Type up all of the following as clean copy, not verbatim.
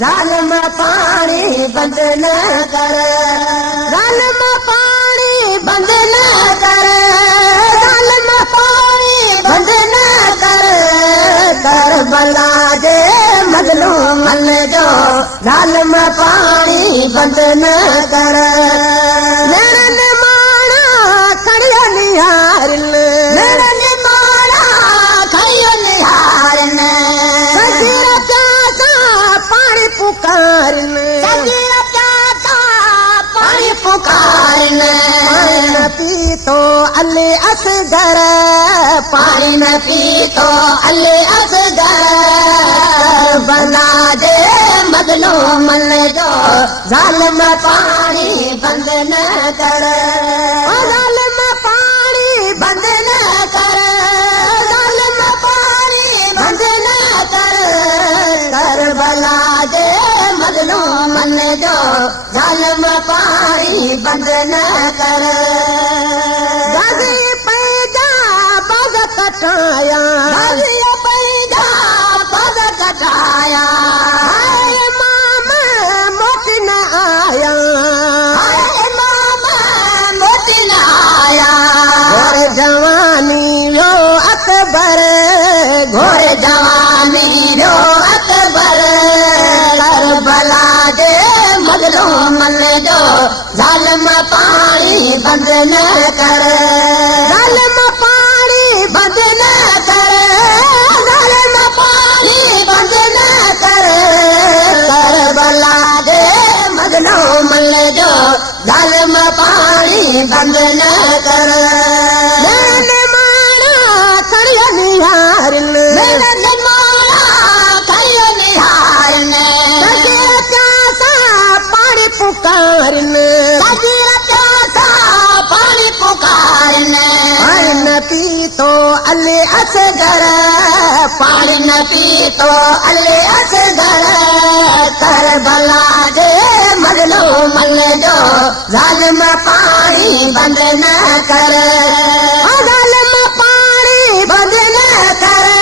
ज़ालिम पाणी बंद न कर ज़ालिम पाणी बंद न कर ज़ालिम पाणी बंद न कर करबला जे मज़लूमन जो ज़ालिम पाणी बंद न कर लड़न माणा खड़ियो निहारन लड़न माणा खड़ियो निहारन सजीर प्यासा पाणी पुकारन सजीर प्यासा पाणी पुकारन पाणी न पीतो अले असगर पाणी न पीतो अले असगर बना दे मज़लूमन जो ज़ालिम पाणी बंद न कर ज़ालिम पाणी बंद न कर ज़ालिम पाणी बंद न कर करबला जे मज़लूमन जो ज़ालिम पाणी बंद न कर गाज़ी पैदा बाग़ कटाया गाज़ी पैदा बाग़ कटाया जवानी रो अकबर घोर जवानी रो अकबर करबला जे मज़लूमन जो ज़ालिम पाणी बंद न कर ज़ालिम पाणी बंद न कर ज़ालिम पाणी बंद न कर करबला जे मज़लूमन जो ज़ालिम पाणी बंद न कर पीतो अले असगर पाणी न पीतो अले असगर करबला जे मज़लूमन जो ज़ालिम पाणी बंद न कर ज़ालिम पाणी बंद न कर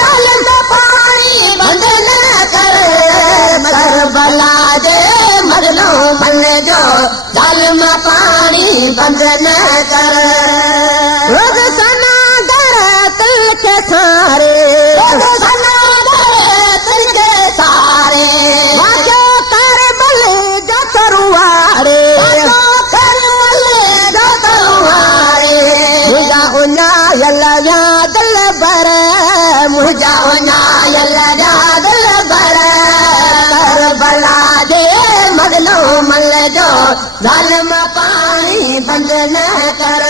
ज़ालिम पाणी बंद न कर करबला जे मज़लूमन जो ज़ालिम पाणी बंद न कर रोज़ सनागर तिल के सारे रोज़ सनागर तिल के सारे वाक़ो करबल जो तरुवारे वाक़ो करबल जो तरुवारे मुझा उन्यायल या दिल बर मुझा उन्यायल या दिल बर करबला जे मज़लूमन जो ज़ालिम पाणी बंद न कर